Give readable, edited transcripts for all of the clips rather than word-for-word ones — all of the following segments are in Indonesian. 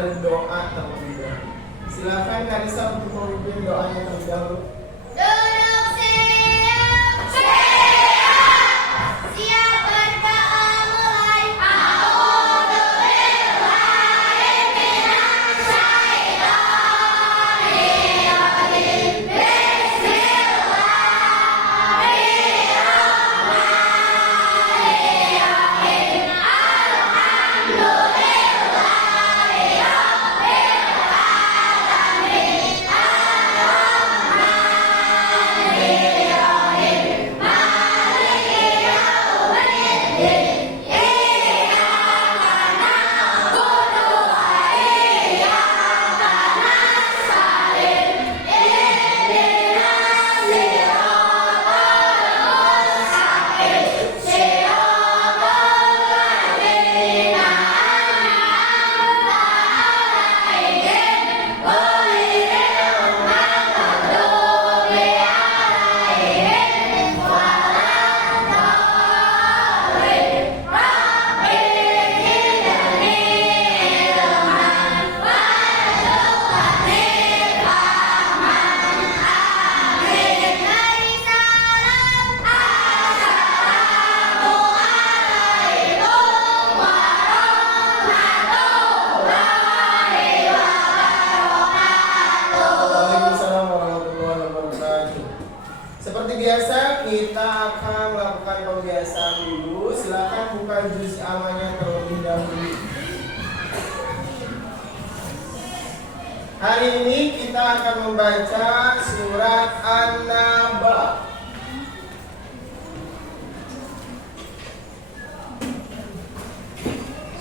berdoa terlebih dahulu. Silakan Kanisa untuk memimpin doanya terlebih dahulu. Duduk siap. Siap. Siap berdoa mulai. A'udzubillahi minasyaitonirrajim. Bismillahirrahmanirrahim. Alhamdulillahi rabbil alamin. Ar-Rahmanirrahim. Maliki yaumiddin. Iyyaka na'budu wa iyyaka nasta'in. Ihdinas siratal mustaqim. Siratal ladzina an'amta 'alaihim ghairil maghdubi 'alaihim waladdallin. Rabbi zidni ilman warzuqni fahman. Amin. Dari salam. Assalamu alaikum warahmatullahi wabarakatuh. Waalaikumsalam warahmatullahi wabarakatuh. Seperti biasa kita akan melakukan pembiasaan dulu. Silakan buka juz amanya terlebih dahulu. Hari ini kita akan membaca surat An-Naba.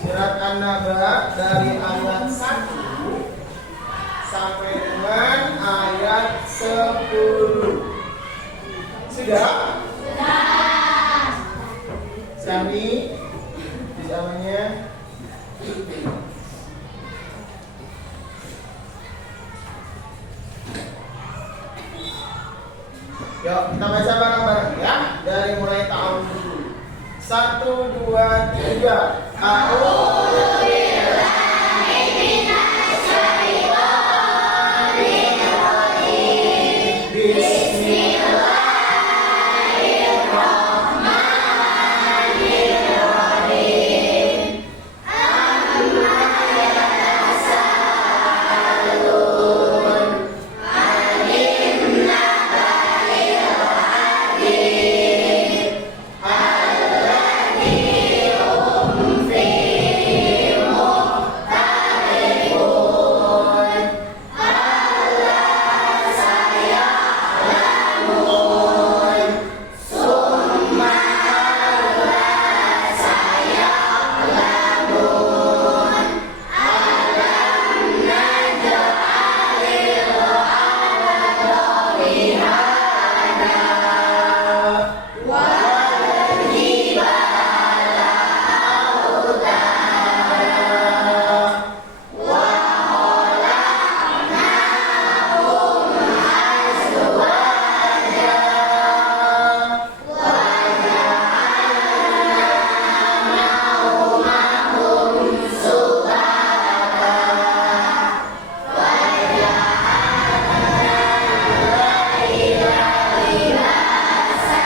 Surat An-Naba dari ayat 1 sampai dengan ayat 10. Sudah? Sami namanya. Yuk kita baca bareng-bareng ya. Dari mulai ta'awudz dulu. 1, 2, 3. A'udzubillahi minasyaitonirrajim. Bismillahirrahmanirrahim. Amma yatasaalun 'anil naba'il 'adzim. Alladzi hum fihi mukhtalifun. Alla saya'lamun. Summa alla saya'lamun. Alam naj'alil arda mihada wal jibala autada wa khalaqnahum azwaja wa ja'alna naumahum subata wa ja'alna al-laila libasa.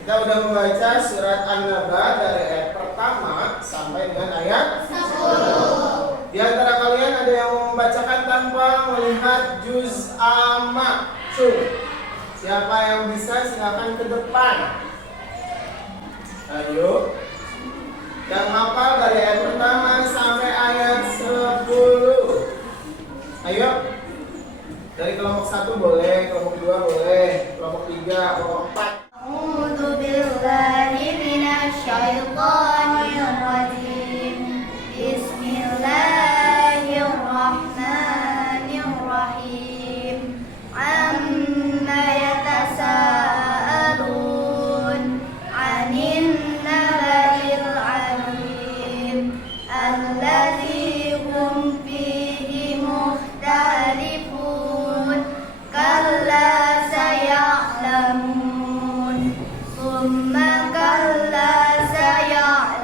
Kita udah membaca surat An-Naba dari ayat pertama sampai dengan ayat 10. Di antara kalian ada yang mau membacakan tanpa melihat juz amma? Siapa yang bisa silakan ke depan. Ayo. Yang hafal dari ayat pertama sampai ayat 10. Ayo. Dari kelompok 1 boleh, kelompok 2 boleh, kelompok 3, kelompok 4. A'udzu billahi minasyaitonir rajim. Bismillahirrahmanirrahim. Amma yatasaalun 'anil naba'il 'adzim. Alladzi hum fihi mukhtalifun. Kalla saya'lamun. Summa kalla saya'lamun.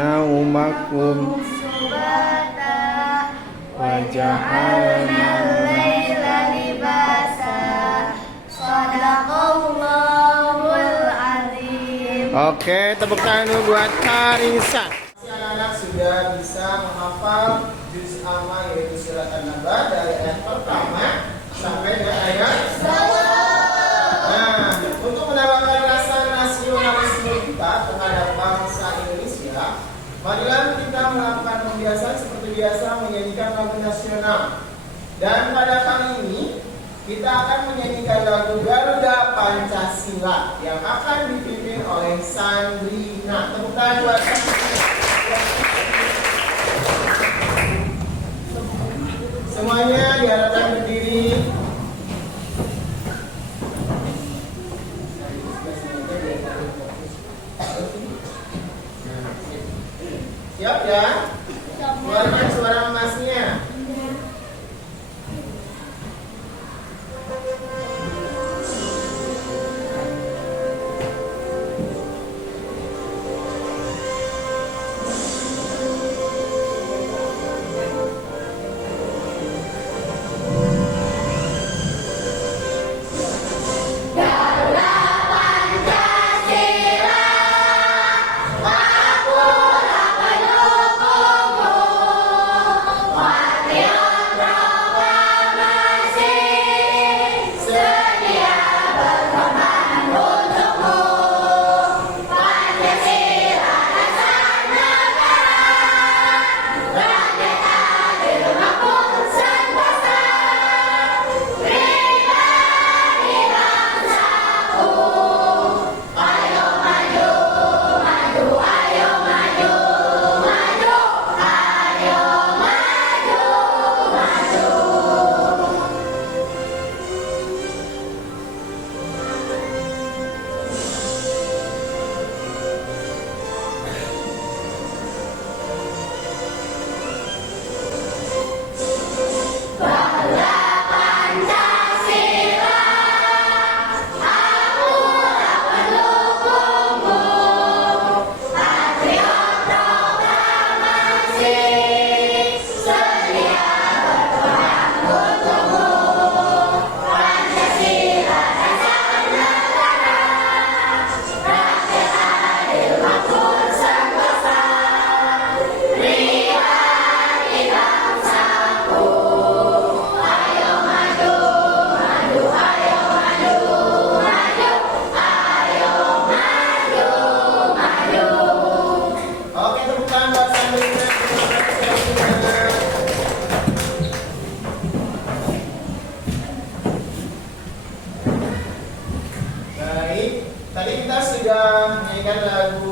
naumakum subata wa ja'alna al-laila libasa. Shadaqallahul azim. Oke, tepuk tangan dulu buat Karisa. Anak-anak sudah bisa menghafal juz amma yaitu surat An-Naba dari ayat pertama sampai dengan ayat 10. Nah, untuk menambahkan rasa nasionalisme kita terhadap bangsa Indonesia, marilah kita melakukan pembiasaan seperti biasa menyanyikan lagu nasional. Dan pada kali ini kita akan menyanyikan lagu Garuda Pancasila yang akan dipimpin oleh Sandrina. Tepuk tangan buat semuanya, diharapkan berdiri. Siap ya? Keluarkan suara emasnya.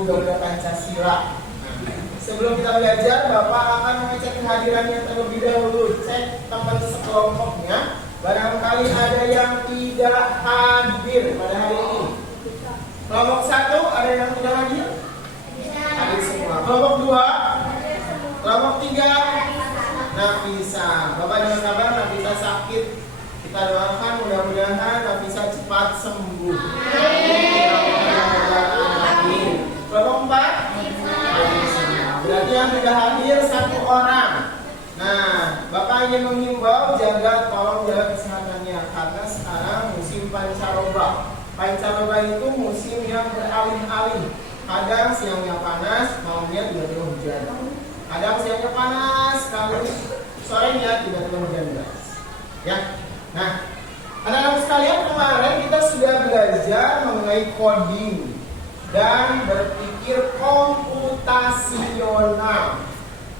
Garuda Pancasila. Sebelum kita belajar, Bapak akan mengecek kehadirannya terlebih dahulu. Cek teman sekelompoknya. Barangkali ada yang tidak hadir pada hari ini. Kelompok 1 ada yang tidak hadir? Hadir semua. Kelompok 2? Kelompok 3? Nafisa. Bapak dengar kabar Nafisa sakit. Kita doakan mudah-mudahan Nafisa cepat sembuh. Kelompok 4? Berarti yang tidak hadir 1 orang. Nah, Bapak ingin menghimbau tolong jaga kesehatannya karena sekarang musim pancaroba. Pancaroba itu musim yang beralih-alih. Kadang siangnya panas, malamnya tiba-tiba hujan. Kadang siangnya panas, sekali sorenya tiba-tiba hujan deras. Ya. Nah, anak-anak sekalian, kemarin kita sudah belajar mengenai coding dan berpikir komputasional.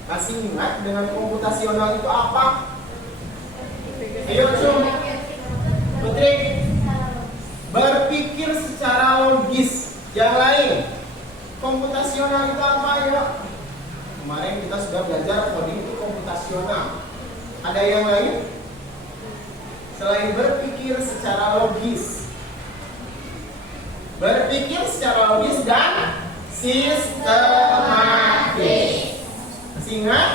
Masih ingat dengan komputasional itu apa? Ayo cum, Putri. Berpikir secara logis. Yang lain, komputasional itu apa ya? Kemarin kita sudah belajar coding itu komputasional. Ada yang lain? Selain berpikir secara logis. Berpikir secara logis dan sistematis. Masih ingat?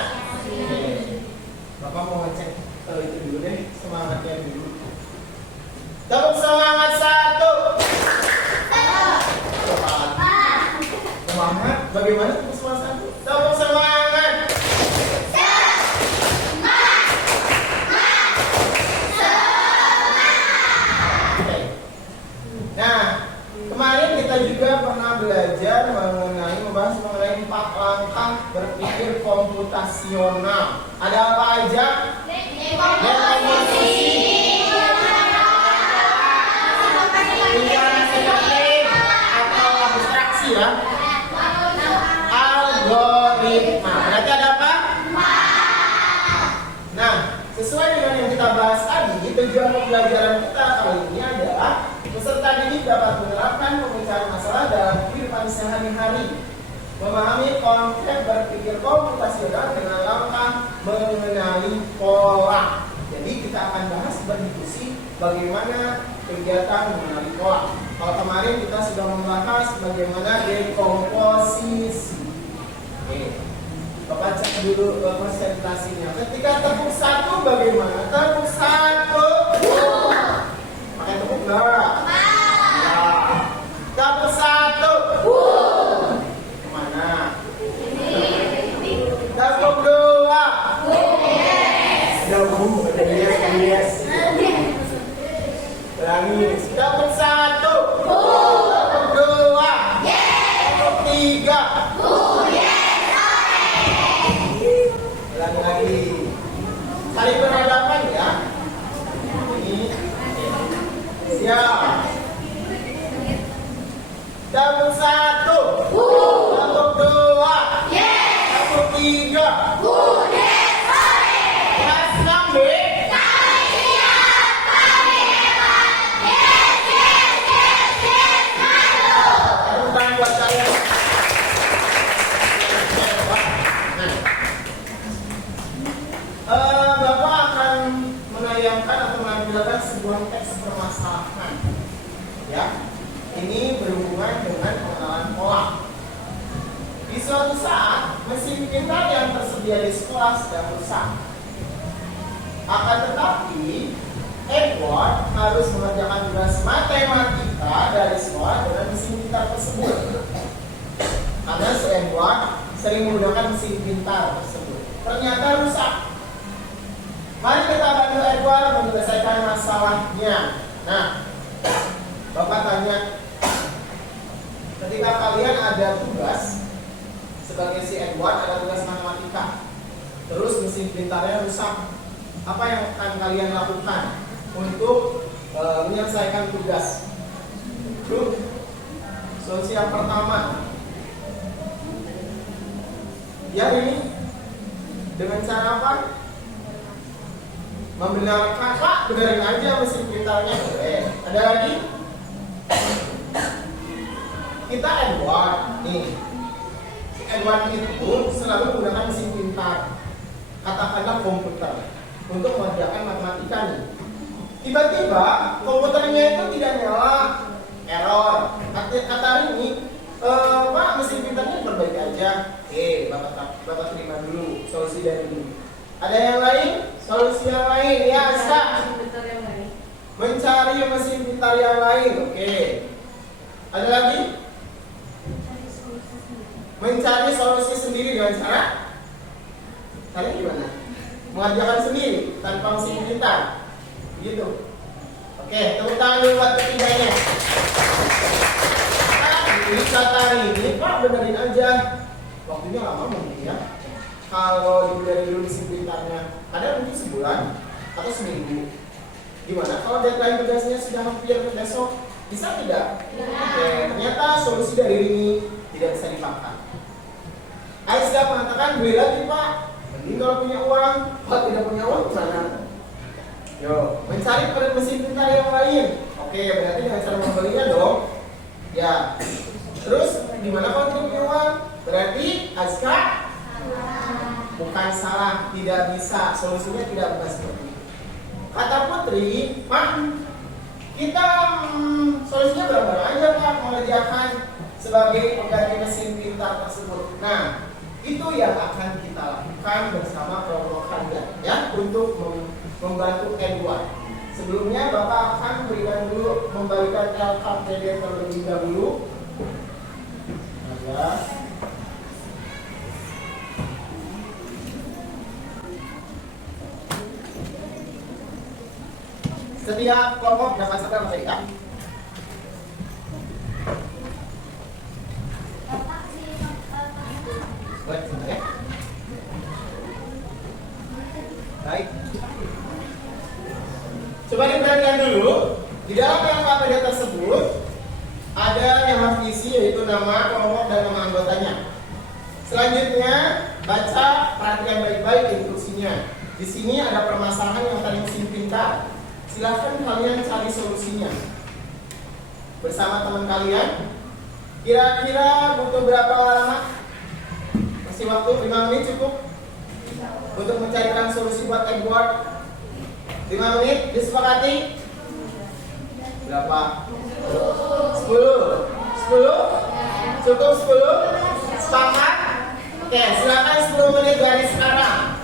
Bapak mau ngecek itu dulu deh, semangatnya dulu. Tepuk semangat 1. Semangat. Bagaimana tepuk semangat 1? operasional. Ada apa aja? Dekomposisi, penjelasan efektif atau abstraksi ya. Algoritma. Berarti ada apa? Nah, sesuai dengan yang kita bahas tadi, tujuan pembelajaran kita kali ini adalah peserta didik dapat menerapkan pemecahan masalah dalam kehidupan sehari-hari, memahami konsep berpikir komputasional dengan langkah mengenali pola. Jadi kita akan bahas berdiskusi bagaimana kegiatan mengenali pola. Kalau kemarin kita sudah membahas bagaimana dekomposisi. Oke, Bapak cek dulu presentasinya. Ketika tepuk satu bagaimana? Tepuk satu. Pakai tepuk enggak? Ya. Tepuk satu. Kemana? Tepuk dua. Ada bu, ada yes. Ulangi. Tepuk satu. Tepuk dua. Tepuk tiga. Ulangi lagi. Saling berhadapan ya. Ini. Siap. Tepuk satu. Tepuk dua. Tepuk tiga. Kelas 6B. Tepuk tangan buat kalian. Bapak akan menayangkan atau menampilkan sebuah teks permasalahan. Ya, ini berhubungan dengan pengenalan pola. Di suatu saat, mesin pintar yang tersedia di sekolah sedang rusak. Akan tetapi, Edward harus mengerjakan tugas matematika dari sekolah dengan mesin pintar tersebut. Karena si Edward sering menggunakan mesin pintar tersebut. Ternyata rusak. Mari kita bantu Edward menyelesaikan masalahnya. Nah, Bapak tanya, ketika kalian ada tugas sebagai si Edward, ada tugas matematika, terus mesin pintarnya rusak, apa yang akan kalian lakukan untuk menyelesaikan tugas? Solusi yang pertama, ya ini dengan cara apa? Membenarkan, Pak, benerin aja mesin pintarnya. Ada lagi? Kita Edward nih. Edward itu selalu menggunakan mesin pintar, katakanlah komputer, untuk mengerjakan matematika nih. Tiba-tiba komputernya itu tidak nyala, error. Kata ini, Pak, mesin pintarnya perbaiki aja. Bapak terima dulu solusi dari ini. Ada yang lain? Solusi yang lain, ya Aska. Mencari mesin pintar yang lain, oke. Ada lagi? Mencari solusi sendiri dengan cara? Kalian gimana? Mengerjakan sendiri tanpa mesin pintar, gitu. Oke, tepuk tangan dulu buat ketiganya. Ini kata ini, Pak, benerin aja. Waktunya lama mungkin ya. Kalau dibenerin dulu mesin pintarnya, ada mungkin sebulan atau seminggu. Gimana kalau deadline tugasnya sudah hampir besok? Bisa tidak? Oke, ternyata solusi dari ini tidak bisa dipakai. Aisyah mengatakan, beli lagi Pak. Mending kalau punya uang. Kalau tidak punya uang gimana? Yo, mencari mesin pintar yang lain. Oke, berarti dengan cara membelinya dong. Ya. Terus gimana kalau tidak punya uang? Berarti Aisyah bukan salah, tidak bisa. Solusinya tidak bisa seperti itu. Kata Putri, Pak, kita solusinya berapa aja Pak mengerjakan sebagai pengganti mesin pintar tersebut. Nah, itu yang akan kita lakukan bersama kelompok kalian ya, untuk membantu Edward. Sebelumnya Bapak akan berikan dulu, membalikan LKPD terlebih dahulu. Ada. Setiap kelompok dapat satu materi ya. Buat sebentar ya. Coba diperhatikan dulu. Di dalam PPD tersebut ada yang harus diisi, yaitu nama kelompok dan nama anggotanya. Selanjutnya baca, perhatikan baik-baik instruksinya. Di sini ada permasalahan yang tadi mesin pintar. Silahkan kalian cari solusinya bersama teman kalian. Kira-kira butuh berapa lama? Masih waktu 5 menit cukup untuk mencarikan solusi buat Edward. 5 menit disepakati? Berapa? 10. 10? Cukup 10? Sepakat? Oke, silakan 10 menit dari sekarang.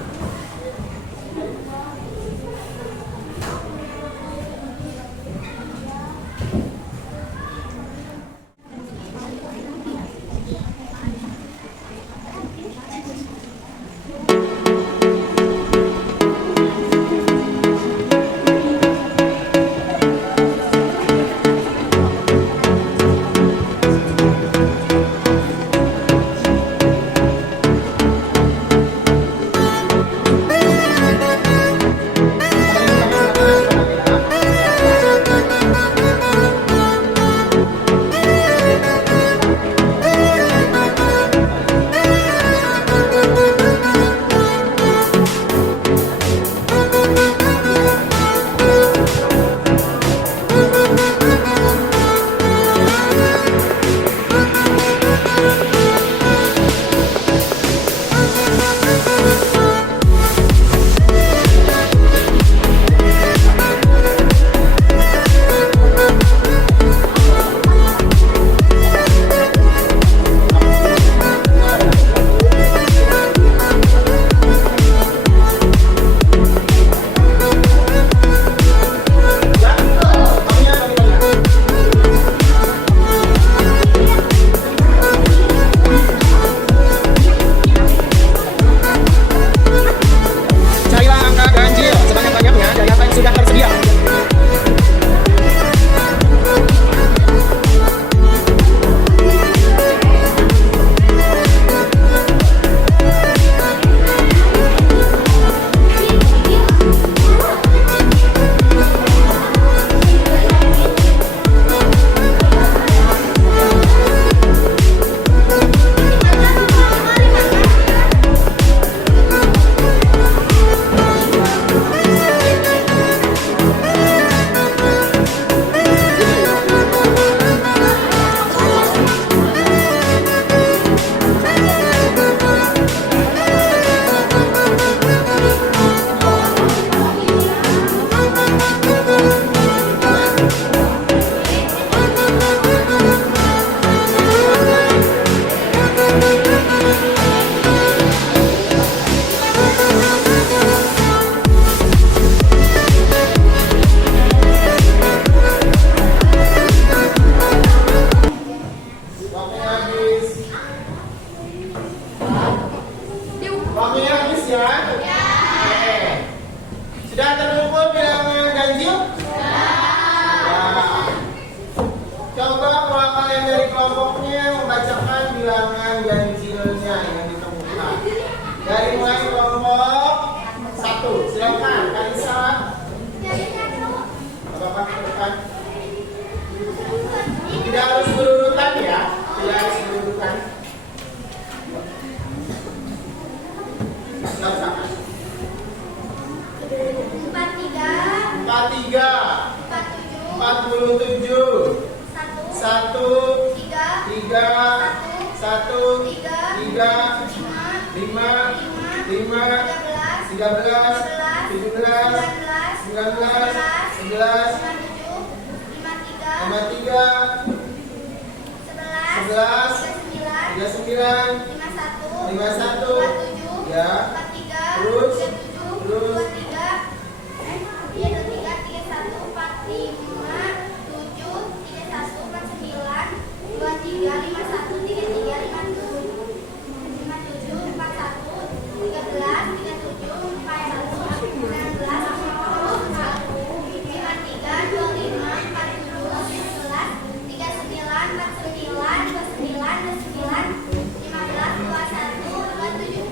Waktunya habis ya? Ya. Oke. Sudah terkumpul bilangan ganjil? Ya. Coba kalau kalian dari kelompoknya membacakan bilangan ganjilnya yang ditemukan. Dari mulai kelompok 1. Silakan, Kalisa. Bapak tekan. Tidak harus berurutan ya? Tidak harus berurutan. Silakan. 43 47 1 3 1 3 5 13 17 19 11 53 11 39 51 ya. Terus 15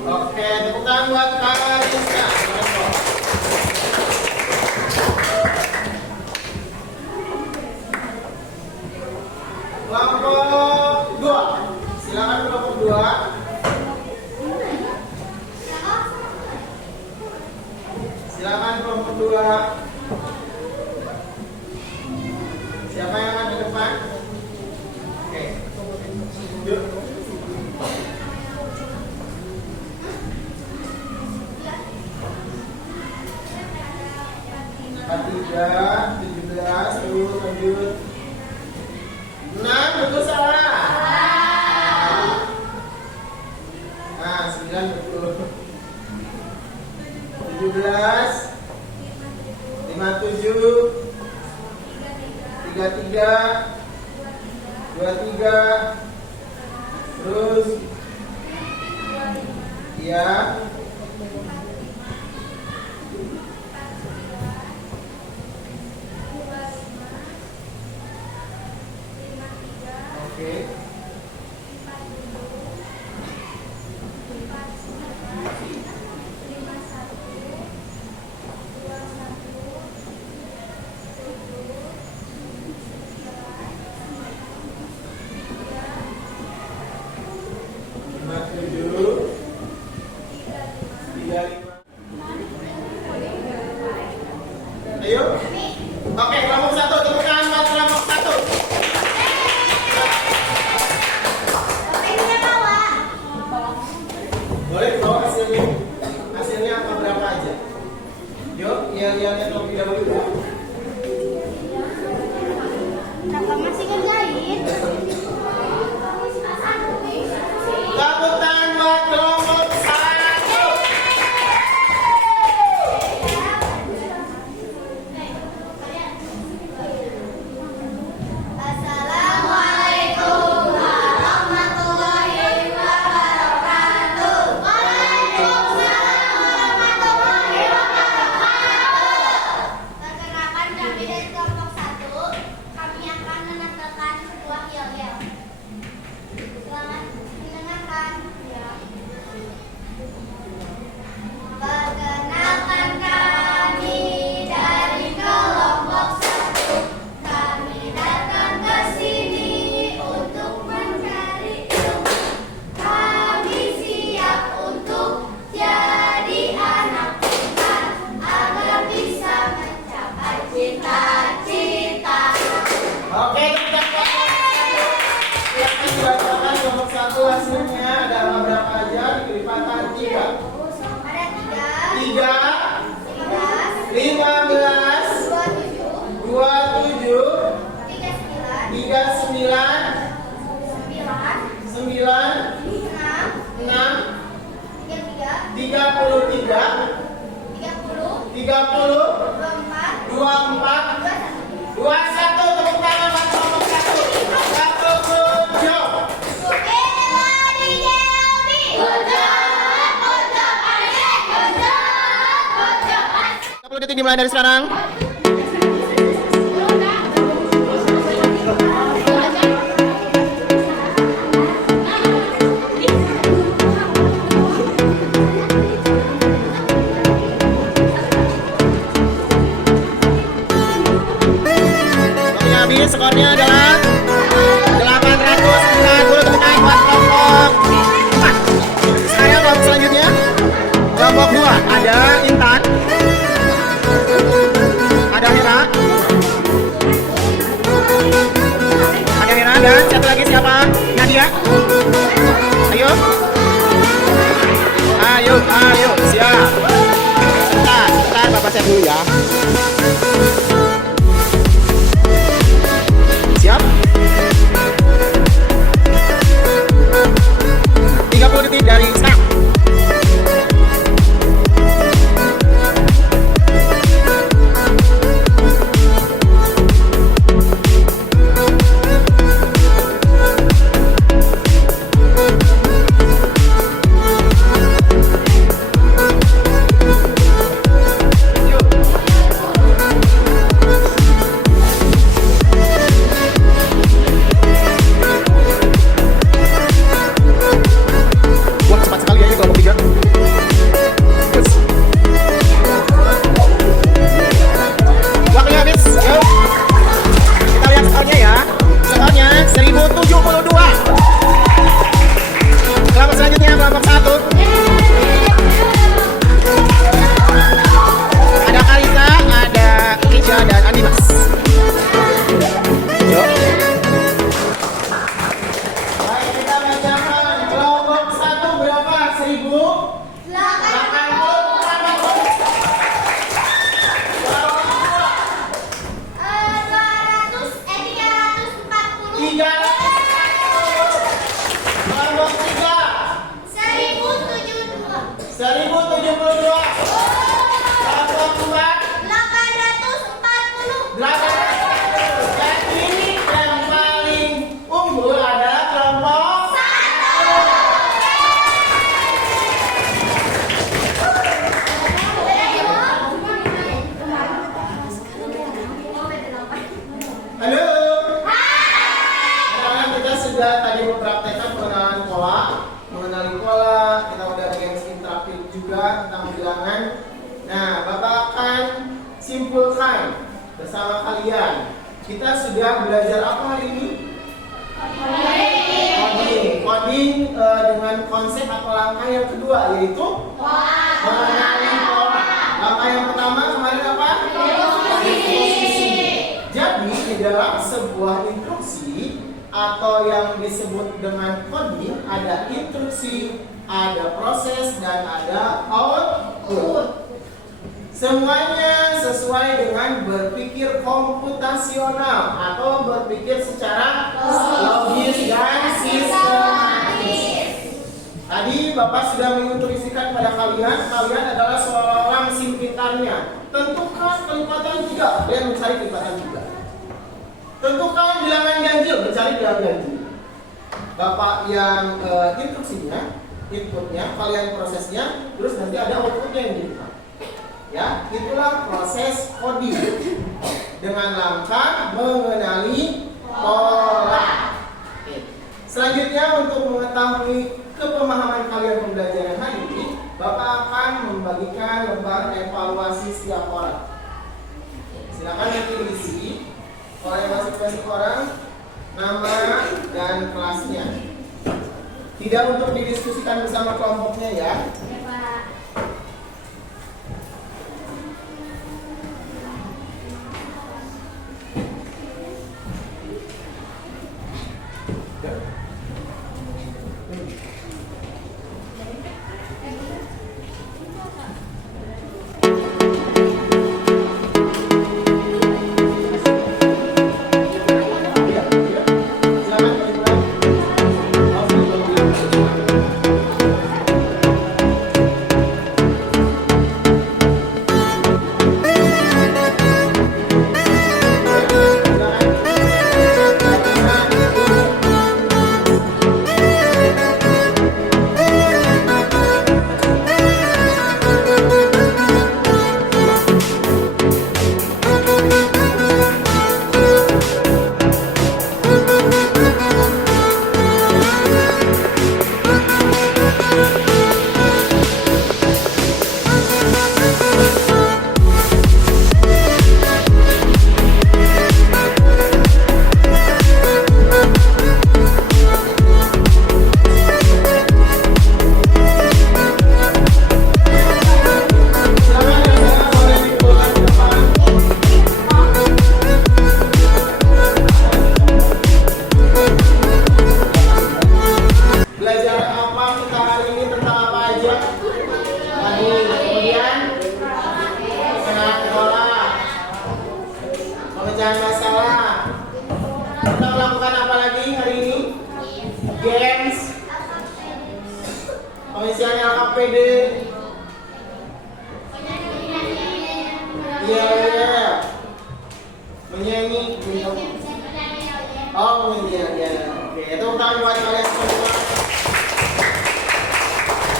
Oke, tepuk tangan buat Kak Risa. 33, 23, terus ya, oke. Ayo. Oke, kelompok 1, tepuk tangan buat kelompok 1. Boleh bawa hasilnya. Hasilnya apa berapa aja? Yuk, lihat terlebih dahulu. Kenapa masih ngerjain? Tepuk tangan buat kelompok 1. Assalamualaikum warahmatullahi wabarakatuh. Waalaikumsalam warahmatullahi wabarakatuh. Perkenalkan kami dari kelompok 1. Kami akan menentukan sebuah yel-yel. Selamat mendengarkan. Ya. Perkenalkan kami dari kelompok 1. Kami datang ke sini untuk mencari ilmu. Kami siap untuk jadi anak pintar agar bisa mencapai cita-cita. Oke, kita silakan dibacakan kelompok 1 hasilnya ada berapa aja? Kelipatan 3. Ada 3, 3, 15, 27, 27, 39, 39, 9, 6, 6, 33, 33, 30, 30, 24, 24, 21. 21. Tepuk tangan buat kelompok 1. Satu kunjung. Detik dimulai dari sekarang. Waktunya habis, skornya adalah 890. Tepuk tangan buat kelompok 4. Sekarang kelompok selanjutnya kelompok 2 ada Intan, ada Hera, dan satu lagi siapa? Nadia. Ayo, siap. Sebentar, Bapak saya dulu ya. Siap. mempraktekkan pengenalan pola, mengenali pola, kita udah ada games interaktif juga tentang bilangan. Nah, Bapak akan simpulkan bersama kalian. Kita sudah belajar apa hari ini? Coding dengan konsep atau langkah yang kedua yaitu mengenali pola. Langkah yang pertama kemarin apa? Posisi. Jadi di dalam sebuah instruksi atau yang disebut dengan coding ada instruksi, ada proses dan ada output. Semuanya sesuai dengan berpikir komputasional atau berpikir secara logis dan sistematis. Tadi Bapak sudah menginstruksikan pada kalian adalah seorang mesin pintarnya. Tentukan kelipatan 3, kalian mencari kelipatan 3. Tentukan bilangan ganjil, mencari bilangan ganjil. Bapak yang instruksinya, inputnya, kalian prosesnya, terus nanti ada outputnya yang dibuka. Ya, itulah proses coding dengan langkah mengenali pola. Oke. Selanjutnya untuk mengetahui kepemahaman kalian pembelajaran hari ini, Bapak akan membagikan lembar evaluasi setiap orang. Silakan nanti diisi oleh masing-masing orang nama dan kelasnya. Tidak untuk didiskusikan bersama kelompoknya ya. Pengisiannya AKPD. Iya. Menyanyi. Oh, menyanyi ya. Oke, itu tangan buat kalian semua.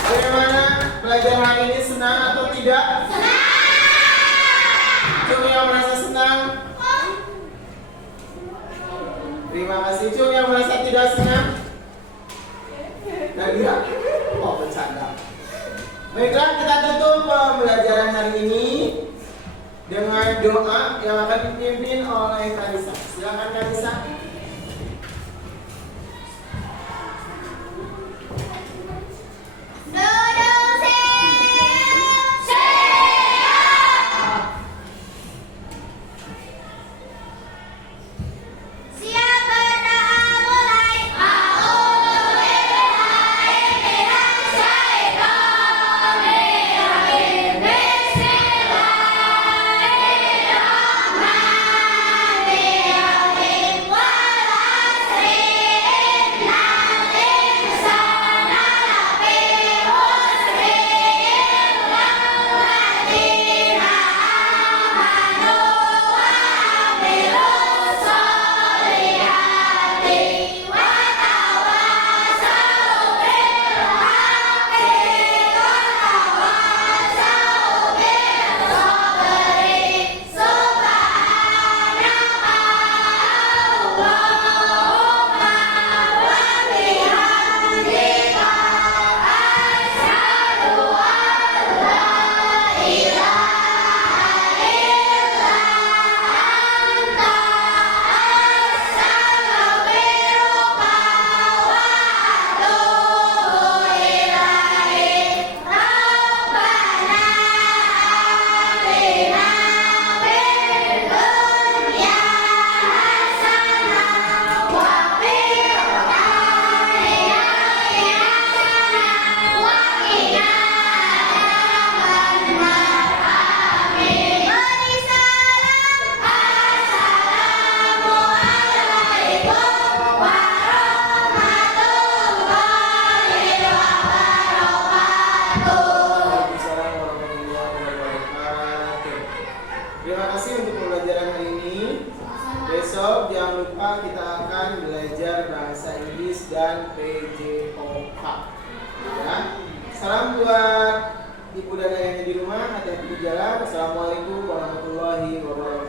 Bagaimana belajar hari ini, senang atau tidak? Senang. Cung yang merasa senang? Terima kasih. Cung yang merasa tidak senang? Nadia. Oh, bercanda. Baiklah, kita tutup pembelajaran hari ini dengan doa yang akan dipimpin oleh Kalisa. Silakan Kalisa. Wow. Terima kasih untuk pembelajaran hari ini. Besok jangan lupa kita akan belajar bahasa Inggris dan PJOK. Ya. Salam buat ibu dan ayahnya di rumah, hati-hati di jalan. Assalamualaikum warahmatullahi wabarakatuh.